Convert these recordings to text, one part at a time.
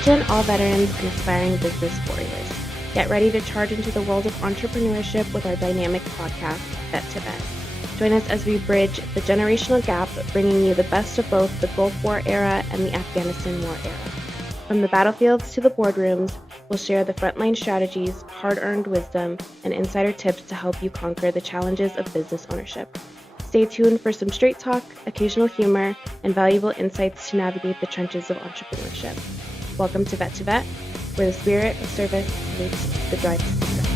Attention all veterans and aspiring business warriors. Get ready to charge into the world of entrepreneurship with our dynamic podcast, Vet to Vet. Join us as we bridge the generational gap, bringing you the best of both the Gulf War era and the Afghanistan War era. From the battlefields to the boardrooms, we'll share the frontline strategies, hard-earned wisdom, and insider tips to help you conquer the challenges of business ownership. Stay tuned for some straight talk, occasional humor, and valuable insights to navigate the trenches of entrepreneurship. Welcome to Vet, where the spirit of service meets the drive to success.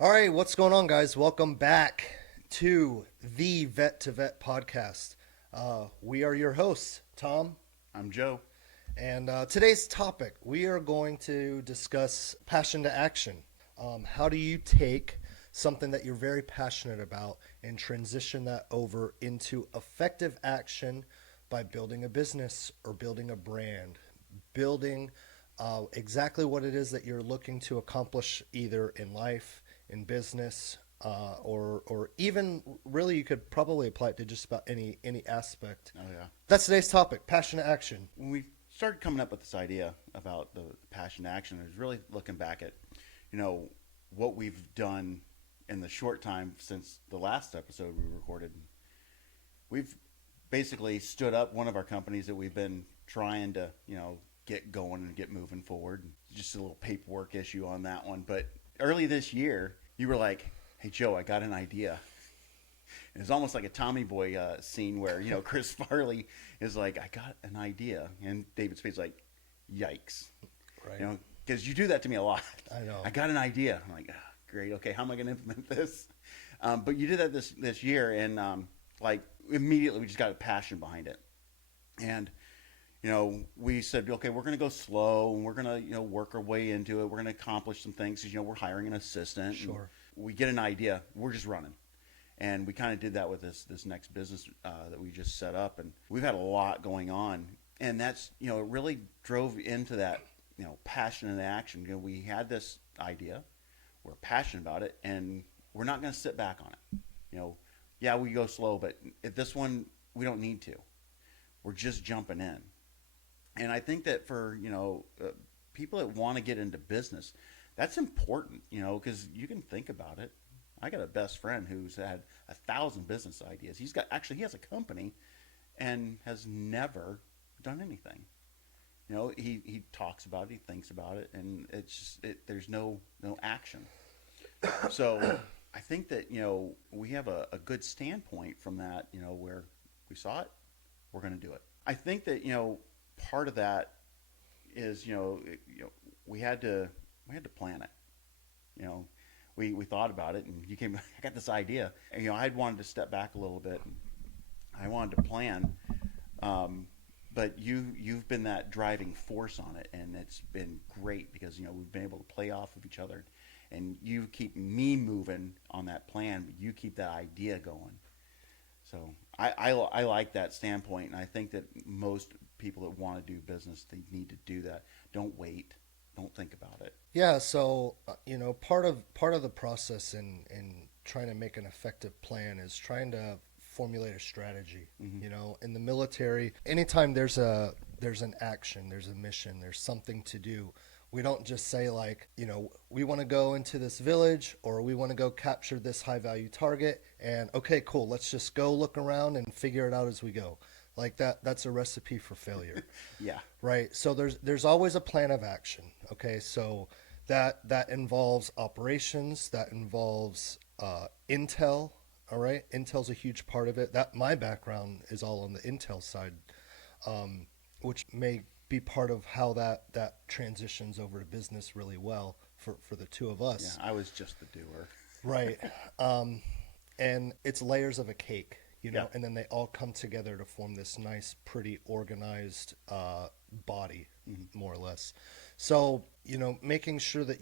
All right, what's going on, guys? Welcome back to the Vet to Vet podcast. We are your hosts, Tom. I'm Joe. And today's topic, we are going to discuss passion to action. How do you take something that you're very passionate about and transition that over into effective action by building a business or building a brand, building exactly what it is that you're looking to accomplish either in life, in business, or even really you could probably apply it to just about any aspect. Oh, yeah. That's today's topic, passion to action. When we started coming up with this idea about the passion to action, I was really looking back at, what we've done in the short time since the last episode we recorded. We've basically stood up one of our companies that we've been trying to, get going and get moving forward. Just a little paperwork issue on that one. But early this year, you were like, hey, Joe, I got an idea. It's almost like a Tommy Boy scene where, Chris Farley is like, I got an idea. And David Spade's like, yikes. Right. Because you do that to me a lot. I know. I got an idea. I'm like, great. Okay, how am I going to implement this? But you did that this year. And, immediately we just got a passion behind it. And, we said, okay, we're going to go slow. And we're going to, work our way into it. We're going to accomplish some things. Because, we're hiring an assistant. Sure. We get an idea. We're just running. And we kind of did that with this next business that we just set up. And we've had a lot going on. And that's, it really drove into that, passion and action. We had this idea. We're passionate about it. And we're not going to sit back on it. Yeah, we go slow. But at this one, we don't need to. We're just jumping in. And I think that for, people that want to get into business, that's important, because you can think about it. I got a best friend who's had 1,000 business ideas. He has a company and has never done anything. He talks about it, he thinks about it, and it's just, there's no action. So I think that, we have a good standpoint from that, where we saw it, we're going to do it. I think that, part of that is, we had to plan it. We thought about it, and I got this idea. And, I'd wanted to step back a little bit. And I wanted to plan, but you've been that driving force on it, and it's been great because we've been able to play off of each other, and you keep me moving on that plan, but you keep that idea going. So I like that standpoint, and I think that most people that want to do business, they need to do that. Don't wait. Don't think about it. Yeah, so part of the process in trying to make an effective plan is trying to formulate a strategy. Mm-hmm. In the military, anytime there's an action, there's a mission, there's something to do. We don't just say we want to go into this village or we want to go capture this high value target and okay, cool, let's just go look around and figure it out as we go. Like that's a recipe for failure. Yeah. Right. So there's always a plan of action. Okay. So that involves operations, that involves intel. All right. Intel's a huge part of it. That my background is all on the intel side, which may be part of how that transitions over to business really well for the two of us. Yeah, I was just the doer. Right. And it's layers of a cake. Yeah. And then they all come together to form this nice, pretty organized body, Mm-hmm. more or less. So, making sure that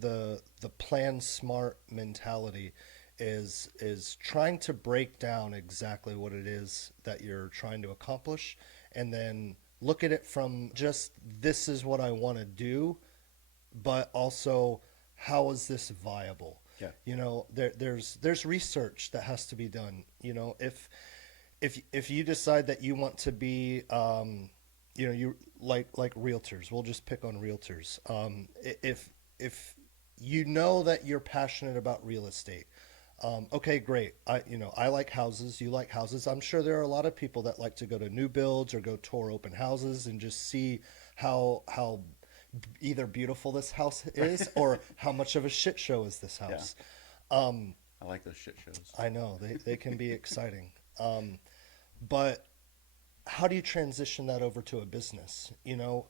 the plan smart mentality is trying to break down exactly what it is that you're trying to accomplish, and then look at it from just this is what I want to do, but also how is this viable? Yeah. You know, there's research that has to be done. You know, if you decide that you want to be, you know, you like realtors, we'll just pick on realtors. If you know that you're passionate about real estate, okay, great. I like houses. You like houses. I'm sure there are a lot of people that like to go to new builds or go tour open houses and just see how either beautiful this house is or how much of a shit show is this Yeah. house. I like those shit shows. I know they can be exciting. But how do you transition that over to a business? You know,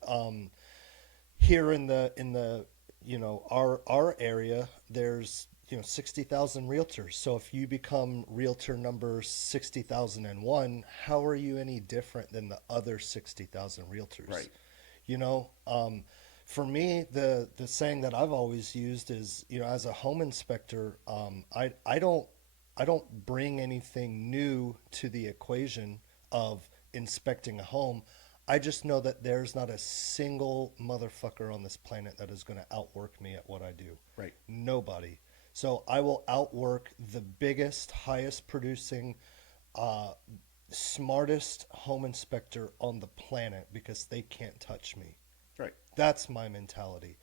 here in the you know our area, there's 60,000 realtors. So if you become realtor number 60,001, how are you any different than the other 60,000 realtors? Right. You know, for me, the saying that I've always used is, as a home inspector, I don't bring anything new to the equation of inspecting a home. I just know that there's not a single motherfucker on this planet that is going to outwork me at what I do. Right. Nobody. So I will outwork the biggest, highest producing, uh, smartest home inspector on the planet because they can't touch me. Right. That's my mentality.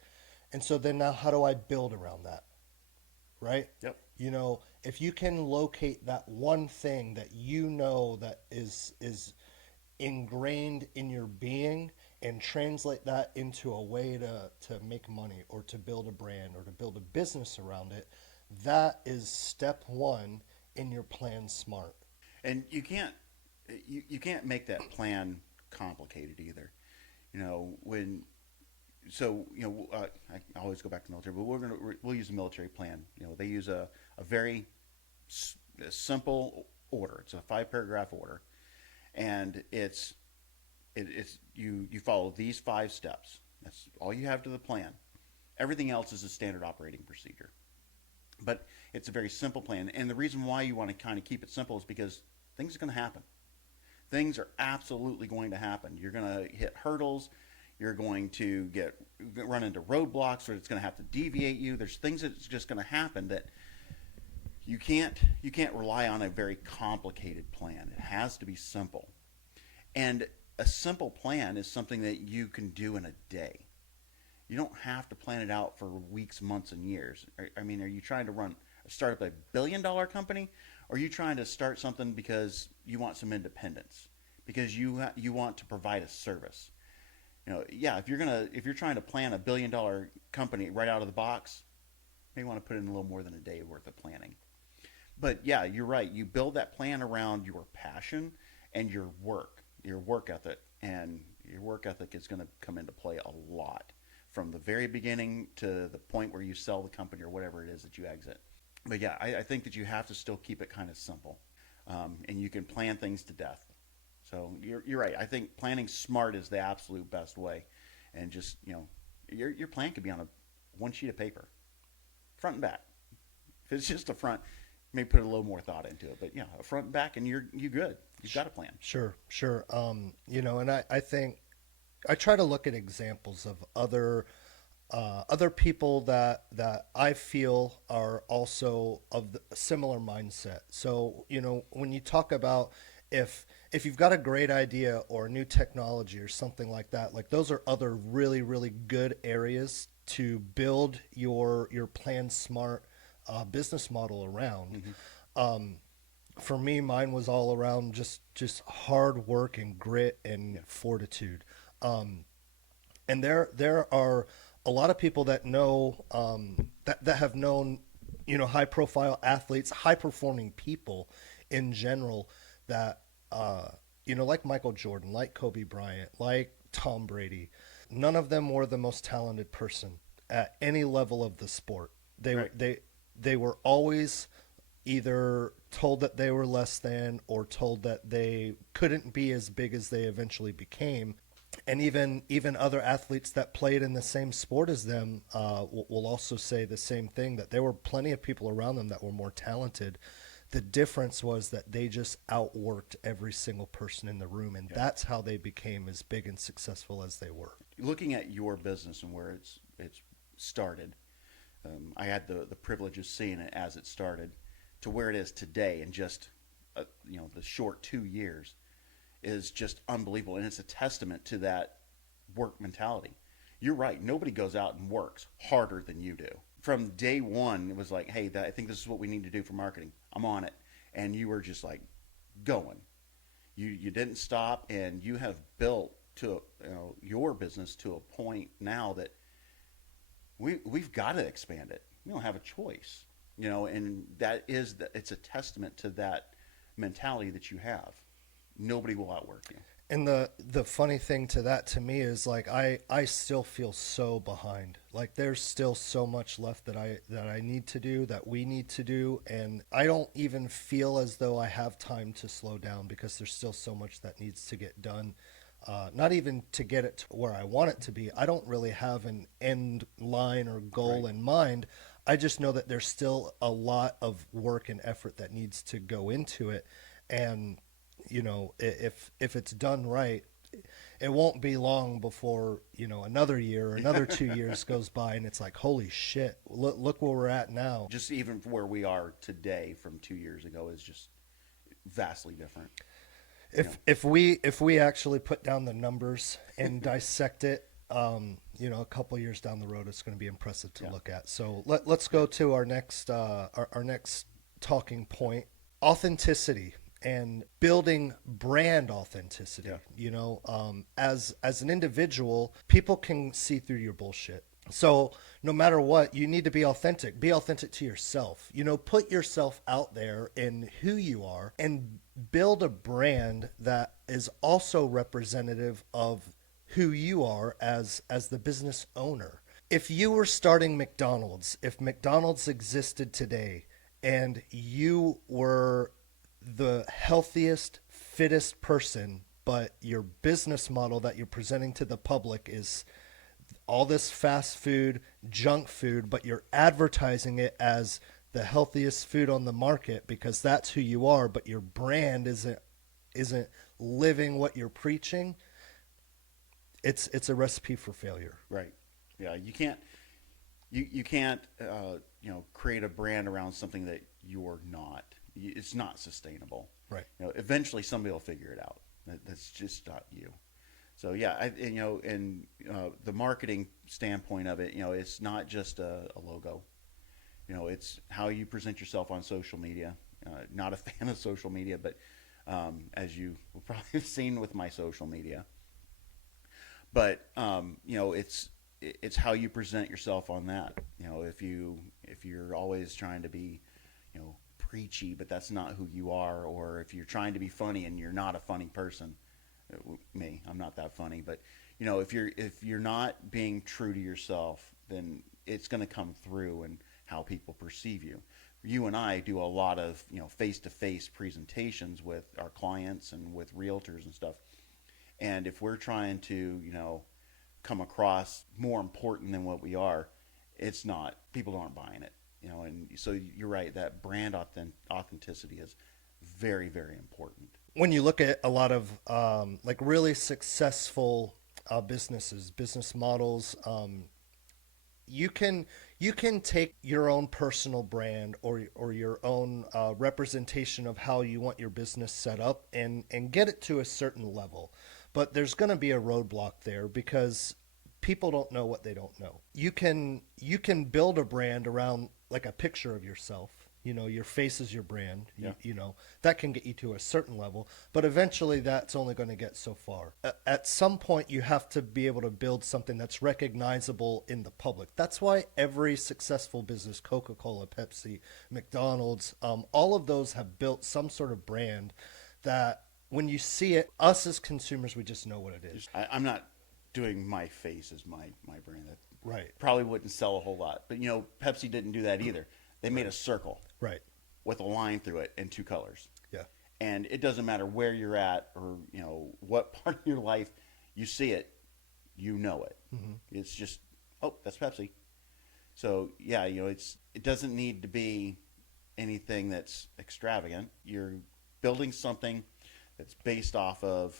And so then now how do I build around that? Right? Yep. If you can locate that one thing that that is ingrained in your being and translate that into a way to make money or to build a brand or to build a business around it, that is step one in your plan smart. And you can't make that plan complicated either. You know when so you know I always go back to the military, but we'll use a military plan. You know they use a very a simple order. It's a 5 paragraph order, and it's you follow these 5 steps. That's all you have to the plan. Everything else is a standard operating procedure. But it's a very simple plan, and the reason why you want to kind of keep it simple is because things are going to happen. Things are absolutely going to happen. You're going to hit hurdles. You're going to run into roadblocks, or it's going to have to deviate you. There's things that's just going to happen that you can't rely on a very complicated plan. It has to be simple. And a simple plan is something that you can do in a day. You don't have to plan it out for weeks, months, and years. I mean, are you trying to start up a $1 billion company, or are you trying to start something because you want some independence, because you want to provide a service? Yeah. If you're trying to plan a $1 billion company right out of the box, you may want to put in a little more than a day worth of planning. But yeah, you're right. You build that plan around your passion and your work ethic, and your work ethic is going to come into play a lot from the very beginning to the point where you sell the company or whatever it is that you exit. But yeah, I think that you have to still keep it kind of simple, and you can plan things to death. So you're right. I think planning smart is the absolute best way, and just your plan could be on one sheet of paper, front and back. If it's just a front, maybe put a little more thought into it. But a front and back, and you're good. You've got a plan. Sure. And I think I try to look at examples of other people that I feel are also of the similar mindset. So when you talk about if you've got a great idea or a new technology or something like that, like those are other really really good areas to build your plan smart business model around. For me, mine was all around just hard work and grit and fortitude. And there are a lot of people that know that have known high profile athletes, high performing people in general that like Michael Jordan, like Kobe Bryant, like Tom Brady. None of them were the most talented person at any level of the sport. They were always either told that they were less than or told that they couldn't be as big as they eventually became. And even other athletes that played in the same sport as them will also say the same thing, that there were plenty of people around them that were more talented. The difference was that they just outworked every single person in the room, and that's how they became as big and successful as they were. Looking at your business and where it's started, I had the privilege of seeing it as it started to where it is today in just the short 2 years is just unbelievable, and it's a testament to that work mentality. You're right. Nobody goes out and works harder than you do. From day one, it was like, hey, I think this is what we need to do for marketing. I'm on it, and you were just like going. You didn't stop, and you have built to your business to a point now that we've got to expand it. We don't have a choice, and it's a testament to that mentality that you have. Nobody will outwork you. And the funny thing to that to me is like I still feel so behind. Like there's still so much left that I need to do, that we need to do, and I don't even feel as though I have time to slow down because there's still so much that needs to get done. Not even to get it to where I want it to be. I don't really have an end line or goal in mind. I just know that there's still a lot of work and effort that needs to go into it. And, if it's done right, it won't be long before, another year or another 2 years goes by and it's like, holy shit, look where we're at now. Just even where we are today from 2 years ago is just vastly different. If we actually put down the numbers and dissect it, a couple years down the road, it's going to be impressive to look at. So let's go to our next our next talking point: authenticity and building brand authenticity. As an individual, people can see through your bullshit. So no matter what, you need to be authentic. Be authentic to yourself. Put yourself out there in who you are and build a brand that is also representative of who you are as the business owner. If you were starting McDonald's, if McDonald's existed today and you were the healthiest, fittest person, but your business model that you're presenting to the public is all this fast food, junk food, but you're advertising it as the healthiest food on the market because that's who you are, but your brand isn't living what you're preaching, it's a recipe for failure. Right. Yeah, you can't create a brand around something that you're not. It's not sustainable. Right. Eventually somebody will figure it out. That's just not you. So yeah, the marketing standpoint of it, it's not just a logo. It's how you present yourself on social media. Not a fan of social media, but as you will probably have seen with my social media. But it's how you present yourself on that. If you're always trying to be, preachy, but that's not who you are, or if you're trying to be funny and you're not a funny person. I'm not that funny, but if you're not being true to yourself, then it's going to come through in how people perceive you. You and I do a lot of face-to-face presentations with our clients and with realtors and stuff, and if we're trying to come across more important than what we are, it's not. People aren't buying it, and so you're right, that brand authenticity is very, very important. When you look at a lot of really successful business models, you can take your own personal brand or your own representation of how you want your business set up and get it to a certain level. But there's going to be a roadblock there because people don't know what they don't know. You can build a brand around like a picture of yourself. Your face is your brand. Yeah. That can get you to a certain level, but eventually that's only going to get so far. At some point, you have to be able to build something that's recognizable in the public. That's why every successful business, Coca-Cola, Pepsi, McDonald's, all of those have built some sort of brand that when you see it, us as consumers, we just know what it is. I'm not doing my face as my brand. That Right. probably wouldn't sell a whole lot. But, Pepsi didn't do that either. They made a circle. Right. With a line through it and two colors. Yeah. And it doesn't matter where you're at or, what part of your life you see it, you know it. Mm-hmm. It's just, oh, that's Pepsi. So, yeah, it doesn't need to be anything that's extravagant. You're building something that's based off of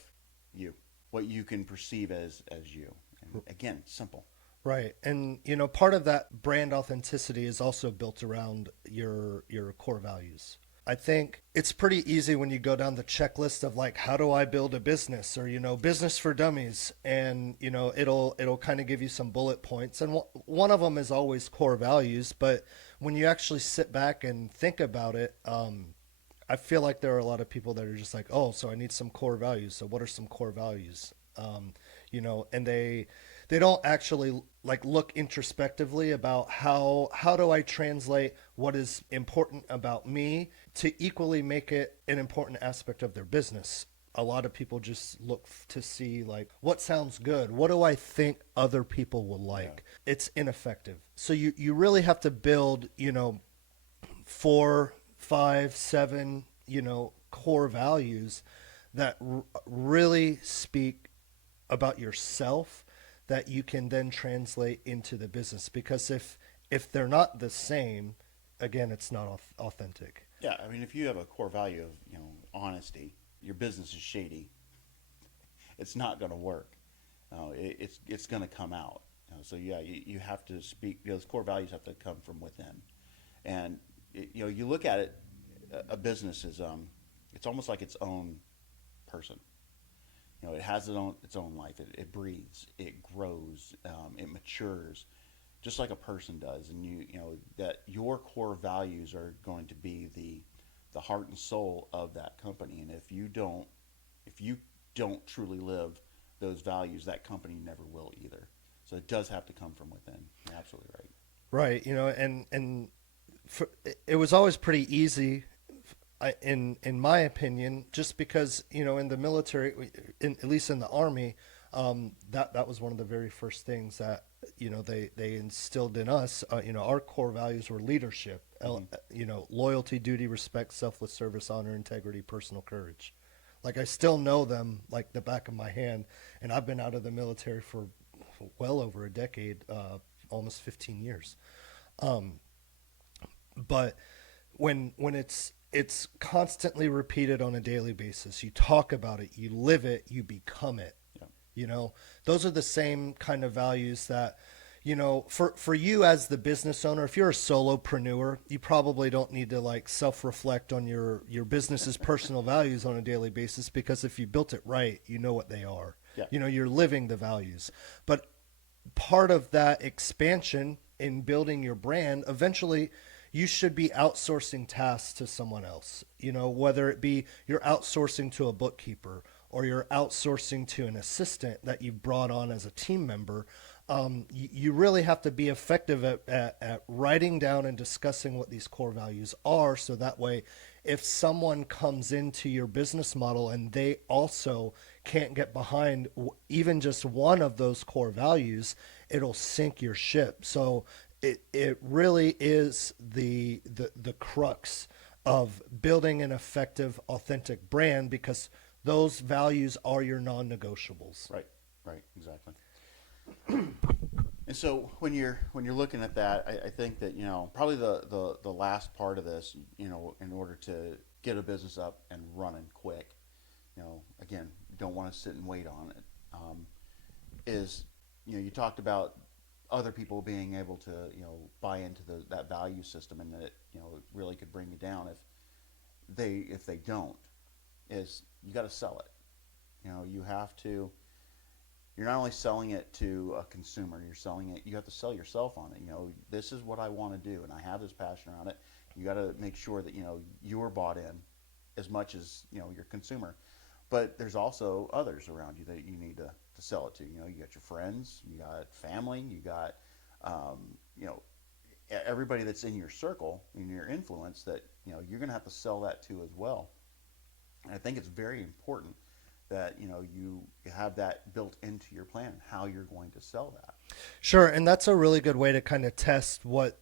you, what you can perceive as you. And again, simple. Right. And part of that brand authenticity is also built around your core values. I think it's pretty easy when you go down the checklist of like how do I build a business or business for dummies, and it'll kind of give you some bullet points, and one of them is always core values, but when you actually sit back and think about it, I feel like there are a lot of people that are just like, oh, so I need some core values. So what are some core values? And they don't actually like look introspectively about how do I translate what is important about me to equally make it an important aspect of their business. A lot of people just look to see like what sounds good. What do I think other people will like? Yeah. It's ineffective. So you really have to build, 4, 5, 7, core values that really speak about yourself that you can then translate into the business. Because if they're not the same, again, it's not authentic. Yeah, I mean, if you have a core value of honesty, your business is shady. It's not going to work. It's going to come out. So yeah, you have to speak. Those core values have to come from within. And you look at it, a business is it's almost like its own person. It has its own life. It breathes. It grows. It matures, just like a person does. And that your core values are going to be the heart and soul of that company. And if you don't truly live those values, that company never will either. So it does have to come from within. You're absolutely right. Right. It was always pretty easy. In my opinion, just because in the military, at least in the Army, that was one of the very first things that they instilled in us. Our core values were leadership, loyalty, duty, respect, selfless service, honor, integrity, personal courage. Like I still know them like the back of my hand, and I've been out of the military for well over a decade, almost 15 years. But when it's constantly repeated on a daily basis. You talk about it, you live it, you become it. Yeah. Those are the same kind of values that, for you as the business owner, if you're a solopreneur, you probably don't need to like self-reflect on your business's personal values on a daily basis, because if you built it right, you know what they are. Yeah. You're living the values. But part of that expansion in building your brand, eventually you should be outsourcing tasks to someone else, whether it be you're outsourcing to a bookkeeper or you're outsourcing to an assistant that you brought on as a team member. You really have to be effective at writing down and discussing what these core values are. So that way, if someone comes into your business model and they also can't get behind even just one of those core values, it'll sink your ship. So it really is the crux of building an effective, authentic brand, because those values are your non-negotiables. Right, exactly. And so when you're looking at that, I think that probably the last part of this, in order to get a business up and running quick, again, you don't want to sit and wait on it. Is you talked about other people being able to buy into that value system, and that it really could bring you down if they don't. Is you got to sell it. You have to. You're not only selling it to a consumer, you have to sell yourself on it. This is what I want to do, and I have this passion around it. You got to make sure that you're bought in as much as your consumer. But there's also others around you that you need to sell it to. You got your friends, you got family, you got everybody that's in your circle, in your influence, that you're going to have to sell that to as well. And I think it's very important that you have that built into your plan, how you're going to sell that. Sure, and that's a really good way to kind of test what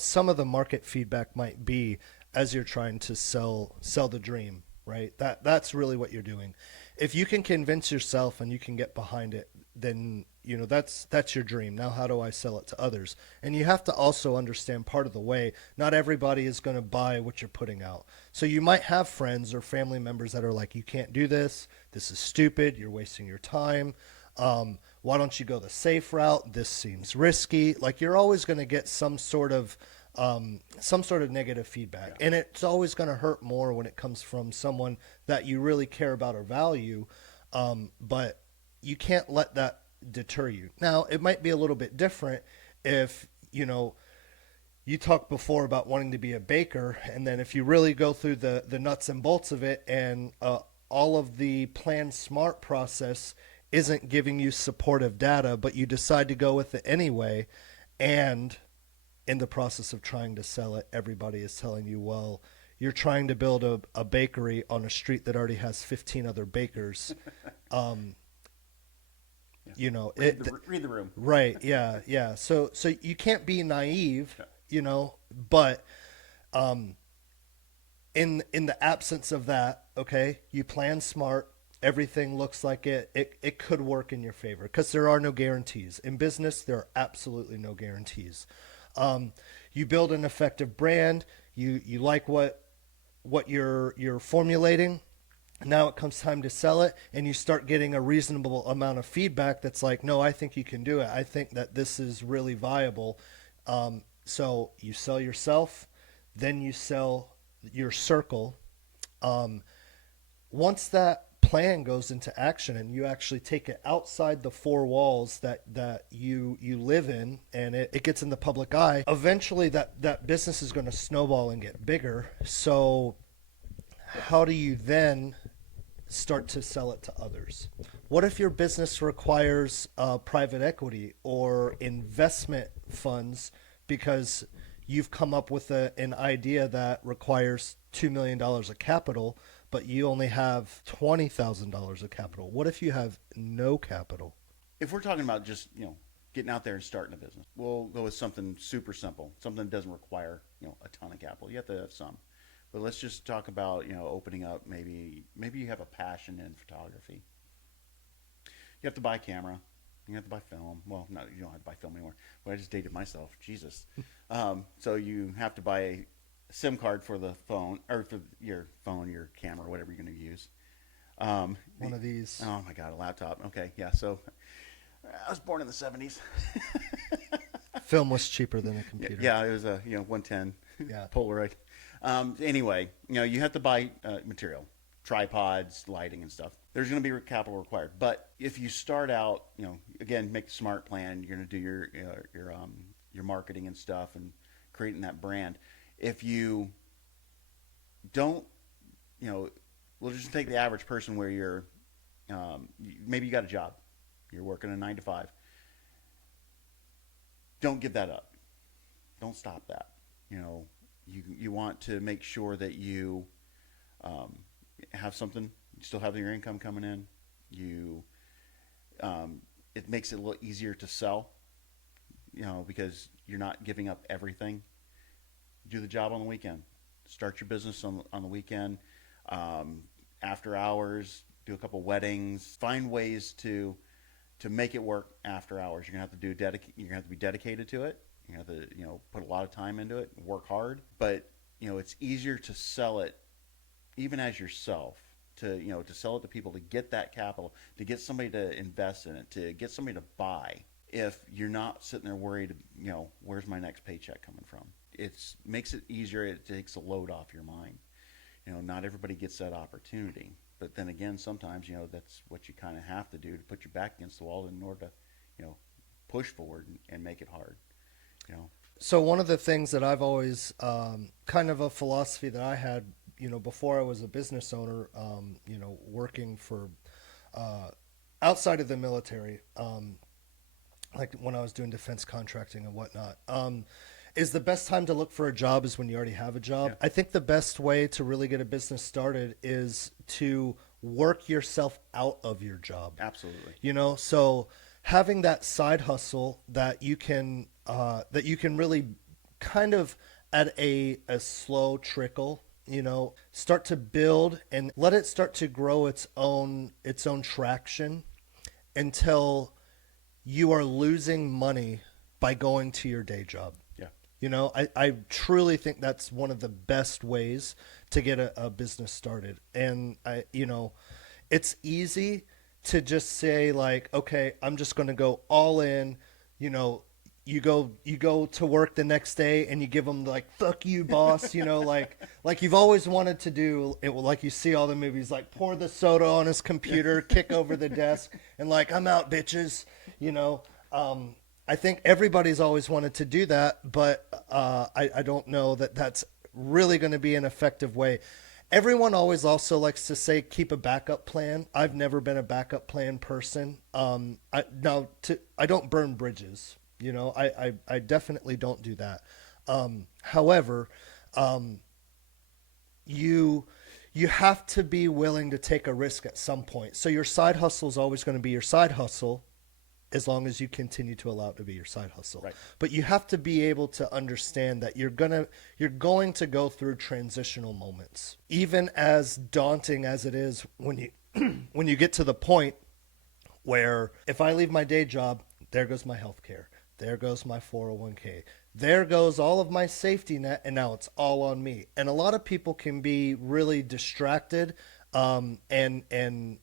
some of the market feedback might be as you're trying to sell the dream, right? That's really what you're doing. If you can convince yourself and you can get behind it, then that's your dream. Now how do I sell it to others? And you have to also understand, part of the way, not everybody is going to buy what you're putting out. So you might have friends or family members that are like, you can't do this, this is stupid, you're wasting your time. Why don't you go the safe route? This seems risky. Like you're always going to get some sort of negative feedback, and it's always going to hurt more when it comes from someone that you really care about or value. But you can't let that deter you. Now, it might be a little bit different if, you talked before about wanting to be a baker, and then if you really go through the nuts and bolts of it, and all of the plan smart process isn't giving you supportive data, but you decide to go with it anyway, and in the process of trying to sell it, everybody is telling you, well, you're trying to build a bakery on a street that already has 15 other bakers. Read the room. Right. Yeah. Yeah. So you can't be naive, but in the absence of that, okay, you plan smart. Everything looks like it could work in your favor because there are no guarantees. In business, there are absolutely no guarantees. You build an effective brand. You like what you're formulating. Now it comes time to sell it, and you start getting a reasonable amount of feedback that's like, no, I think you can do it. I think that this is really viable. So you sell yourself, then you sell your circle. Once that plan goes into action and you actually take it outside the four walls that you live in, and it gets in the public eye, eventually that business is going to snowball and get bigger. So how do you then start to sell it to others? What if your business requires private equity or investment funds because you've come up with an idea that requires $2 million of capital, but you only have $20,000 of capital? What if you have no capital? If we're talking about just, getting out there and starting a business, we'll go with something super simple, something that doesn't require, a ton of capital. You have to have some. But let's just talk about, opening up. Maybe you have a passion in photography. You have to buy a camera. You have to buy film. Well, no, you don't have to buy film anymore. Well, I just dated myself. Jesus. So you have to buy a SIM card for the phone, or for your phone, your camera, whatever you're going to use. One of these. Oh my God, a laptop. Okay, yeah. So I was born in the 70s. Film was cheaper than a computer. Yeah, it was a 110 Polaroid. Anyway, you have to buy material, tripods, lighting, and stuff. There's going to be capital required. But if you start out, again, make a smart plan. You're going to do your marketing and stuff and creating that brand. If you don't, we'll just take the average person where you're, maybe you got a job, you're working a 9 to 5. Don't give that up. Don't stop that. You want to make sure that you have something. You still have your income coming in. It makes it a little easier to sell, because you're not giving up everything. Do the job on the weekend. Start your business on the weekend. After hours, do a couple weddings. Find ways to make it work after hours. You're gonna have to you're gonna have to be dedicated to it. You have to, put a lot of time into it, work hard. But, it's easier to sell it even as yourself, to sell it to people, to get that capital, to get somebody to invest in it, to get somebody to buy, if you're not sitting there worried, where's my next paycheck coming from? It makes it easier. It takes a load off your mind. Not everybody gets that opportunity. But then again, sometimes, that's what you kind of have to do to put your back against the wall in order to, push forward and make it hard. So one of the things that I've always kind of a philosophy that I had, before I was a business owner, working for outside of the military, like when I was doing defense contracting and whatnot, is the best time to look for a job is when you already have a job. Yeah. I think the best way to really get a business started is to work yourself out of your job. Absolutely. So having that side hustle that you can really kind of at a slow trickle, start to build and let it start to grow its own traction until you are losing money by going to your day job. Yeah. I truly think that's one of the best ways to get a business started. And it's easy to just say like, okay, I'm just going to go all in. You know, you go to work the next day and you give them like, fuck you, boss. You know, like you've always wanted to do it. Like you see all the movies, like pour the soda on his computer, kick over the desk, and like, I'm out, bitches. You know, I think everybody's always wanted to do that, but I don't know that that's really going to be an effective way. Everyone always also likes to say keep a backup plan. I've never been a backup plan person. I don't burn bridges. You know, I definitely don't do that. However, you have to be willing to take a risk at some point. So your side hustle is always going to be your side hustle, as long as you continue to allow it to be your side hustle. Right. But you have to be able to understand that you're going to go through transitional moments. Even as daunting as it is when you when you get to the point where if I leave my day job, there goes my health care. There goes my 401k. There goes all of my safety net, and now it's all on me. And a lot of people can be really distracted and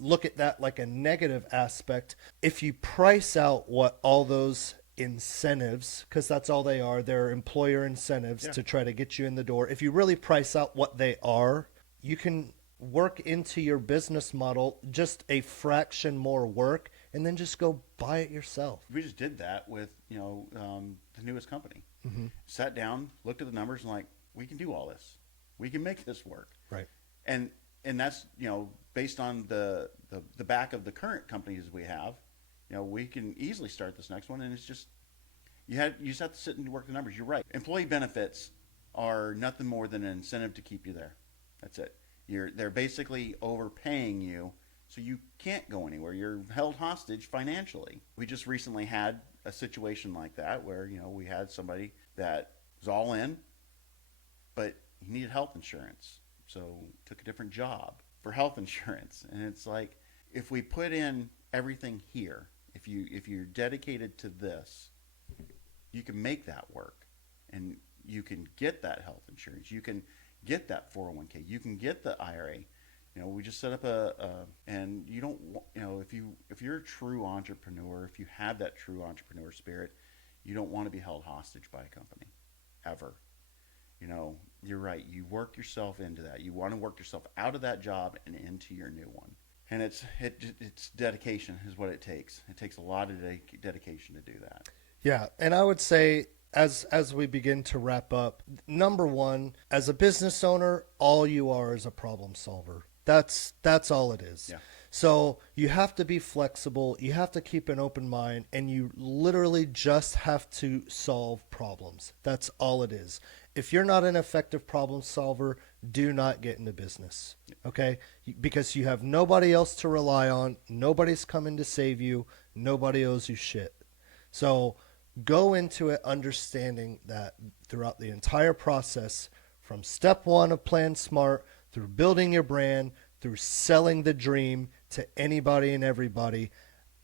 look at that like a negative aspect. If you price out what all those incentives, because that's all they are, they're employer incentives to try to get you in the door. If you really price out what they are, you can work into your business model just a fraction more work and then just go buy it yourself. We just did that with, the newest company. Mm-hmm. Sat down, looked at the numbers, and like, we can do all this. We can make this work. Right. And that's, based on the back of the current companies we have, we can easily start this next one. And it's just, you just have to sit and work the numbers. You're right. Employee benefits are nothing more than an incentive to keep you there. That's it. They're basically overpaying you, so you can't go anywhere. You're held hostage financially. We just recently had a situation like that where, we had somebody that was all in, but he needed health insurance. So took a different job for health insurance. And it's like, if we put in everything here, if you're dedicated to this, you can make that work, and you can get that health insurance. You can get that 401k. You can get the IRA. We just set up and you don't, if you're a true entrepreneur, if you have that true entrepreneur spirit, you don't want to be held hostage by a company ever. You're right. You work yourself into that. You want to work yourself out of that job and into your new one. And it's dedication is what it takes. It takes a lot of dedication to do that. Yeah, and I would say as we begin to wrap up, number one, as a business owner, all you are is a problem solver. That's all it is. Yeah. So you have to be flexible. You have to keep an open mind, and you literally just have to solve problems. That's all it is. If you're not an effective problem solver, do not get into business. Okay? Because you have nobody else to rely on. Nobody's coming to save you. Nobody owes you shit. So go into it understanding that throughout the entire process, from step one of Plan Smart, through building your brand, through selling the dream to anybody and everybody,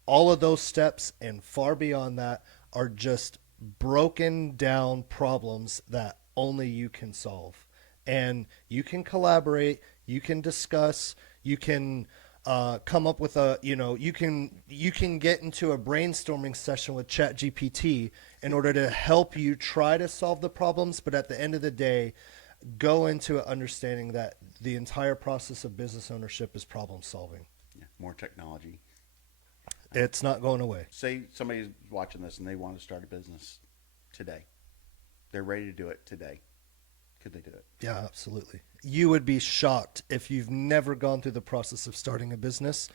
all of those steps and far beyond that are just broken down problems that only you can solve. And you can collaborate, you can discuss, you can come up with you can get into a brainstorming session with ChatGPT in order to help you try to solve the problems. But at the end of the day, go into it understanding that the entire process of business ownership is problem solving. Yeah, more technology. It's not going away. Say somebody's watching this and they want to start a business today. They're ready to do it today. Could they do it? Yeah, absolutely. You would be shocked if you've never gone through the process of starting a business.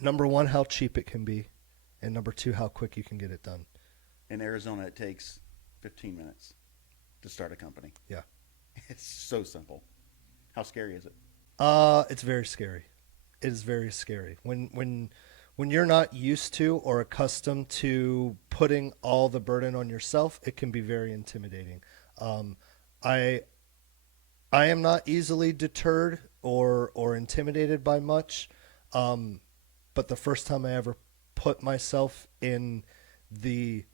Number one, how cheap it can be. And number two, how quick you can get it done. In Arizona, it takes 15 minutes to start a company. Yeah. It's so simple. How scary is it? It's very scary. It is very scary. When you're not used to or accustomed to putting all the burden on yourself, it can be very intimidating. I am not easily deterred or intimidated by much. But the first time I ever put myself in the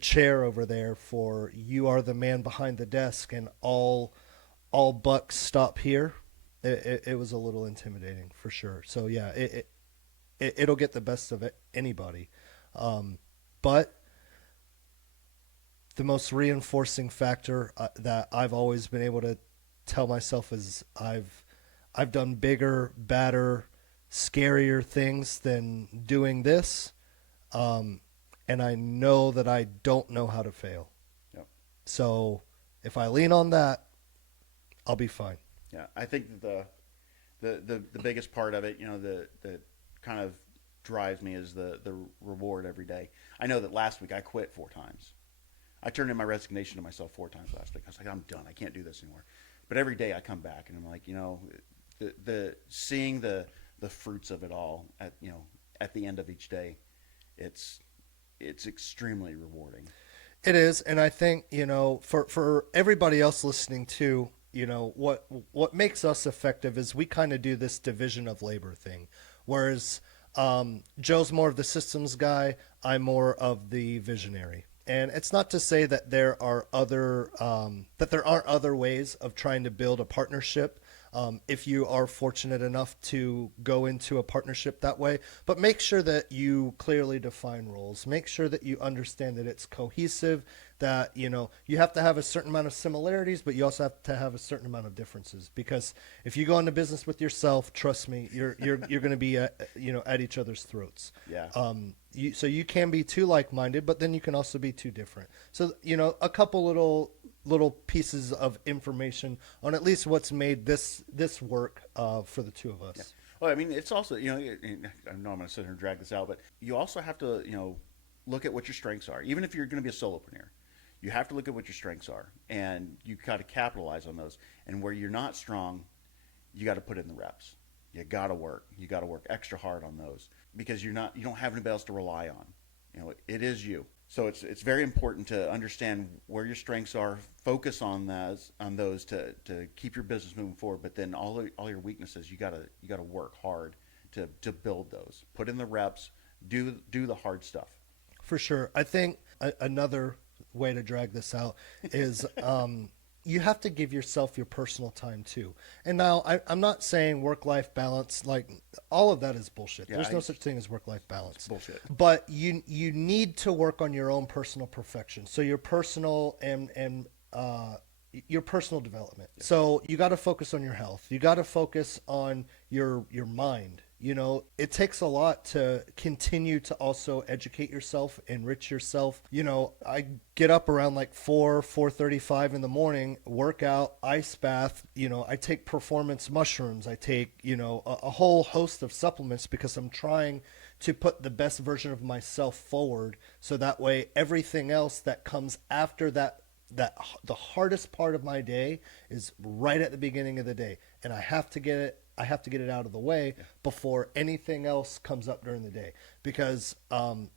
chair over there for you are the man behind the desk and all bucks stop here, it was a little intimidating for sure. So yeah, it'll get the best of anybody. But the most reinforcing factor that I've always been able to tell myself is I've done bigger, badder, scarier things than doing this, and I know that I don't know how to fail. Yep. So if I lean on that, I'll be fine. Yeah, I think that the biggest part of it, you know, the kind of drives me is the reward every day. I know that last week I quit 4 times. I turned in my resignation to myself 4 times last week. I was like, I'm done. I can't do this anymore. But every day I come back and I'm like, you know, the seeing the fruits of it all at the end of each day, it's extremely rewarding. It is, and I think, you know, for everybody else listening too, you know, what makes us effective is we kind of do this division of labor thing, whereas Joe's more of the systems guy, I'm more of the visionary. And it's not to say that there are that there aren't other ways of trying to build a partnership. If you are fortunate enough to go into a partnership that way, but make sure that you clearly define roles. Make sure that you understand that it's cohesive, that, you know, you have to have a certain amount of similarities, but you also have to have a certain amount of differences. Because if you go into business with yourself, trust me, you're going to be at each other's throats. Yeah. So you can be too like-minded, but then you can also be too different. So, you know, a couple little pieces of information on at least what's made this work for the two of us. Yeah. Well, I mean, it's also, you know, I know I'm going to sit here and drag this out, but you also have to, you know, look at what your strengths are. Even if you're going to be a solopreneur, you have to look at what your strengths are, and you got to capitalize on those. And where you're not strong, you got to put in the reps. You got to work. You got to work extra hard on those because you don't have anybody else to rely on. You know, it is you. So it's very important to understand where your strengths are, focus on those to keep your business moving forward. But then all your weaknesses, you gotta work hard to build those. Put in the reps, do the hard stuff. For sure. I think another way to drag this out is you have to give yourself your personal time too. And now I'm not saying work-life balance, like all of that is bullshit. Yeah, There's no such thing as work-life balance. It's bullshit. But you need to work on your own personal perfection. So your personal and your personal development. Yeah. So you got to focus on your health. You got to focus on your mind. You know, it takes a lot to continue to also educate yourself, enrich yourself. You know, I get up around like 4:35 in the morning, work out, ice bath. You know, I take performance mushrooms. I take, you know, a whole host of supplements because I'm trying to put the best version of myself forward. So that way, everything else that comes after that the hardest part of my day is right at the beginning of the day, and I have to get it out of the way before anything else comes up during the day. Because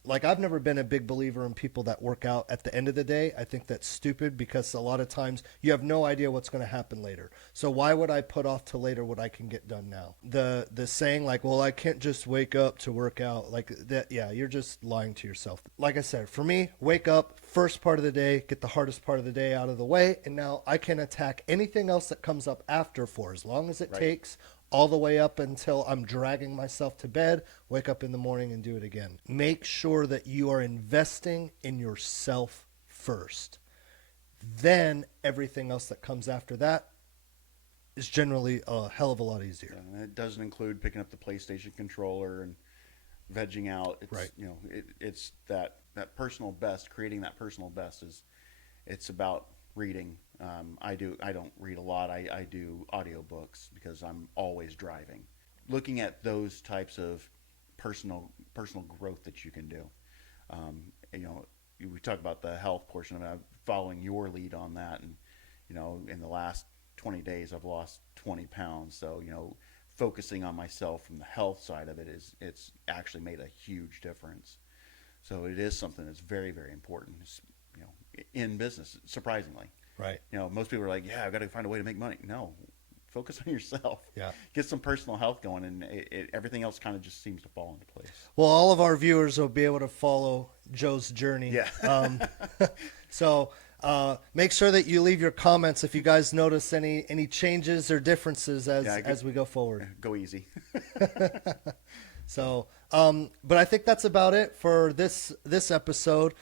like I've never been a big believer in people that work out at the end of the day. I think that's stupid because a lot of times you have no idea what's going to happen later. So why would I put off to later what I can get done now? The saying like, well, I can't just wake up to work out, like that. Yeah, you're just lying to yourself. Like I said, for me, wake up, first part of the day, get the hardest part of the day out of the way, and now I can attack anything else that comes up after for as long as it takes, all the way up until I'm dragging myself to bed, wake up in the morning and do it again. Make sure that you are investing in yourself first. Then everything else that comes after that is generally a hell of a lot easier. Yeah, and it doesn't include picking up the PlayStation controller and vegging out. It's, right. You know, it's that personal best, creating that personal best it's about reading. I don't read a lot. I do audiobooks because I'm always driving. Looking at those types of personal growth that you can do. You know, we talk about the health portion of it. I'm following your lead on that, and you know, in the last 20 days, I've lost 20 pounds. So you know, focusing on myself from the health side of it it's actually made a huge difference. So it is something that's very, very important. You know, in business, surprisingly. Right. You know, most people are like, yeah, I've got to find a way to make money. No, focus on yourself. Yeah. Get some personal health going, and everything else kind of just seems to fall into place. Well, all of our viewers will be able to follow Joe's journey. Yeah. So make sure that you leave your comments if you guys notice any changes or differences as we go forward. Go easy. So, but I think that's about it for this episode.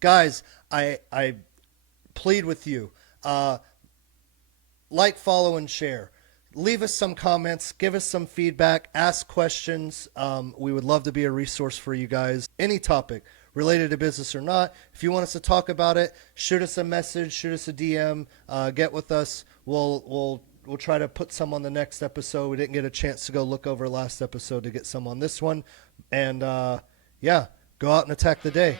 Guys, I plead with you, like, follow, and share. Leave us some comments, give us some feedback, ask questions. We would love to be a resource for you guys. Any topic related to business or not. If you want us to talk about it, shoot us a message, shoot us a DM, get with us. We'll try to put some on the next episode. We didn't get a chance to go look over last episode to get some on this one. And yeah, go out and attack the day.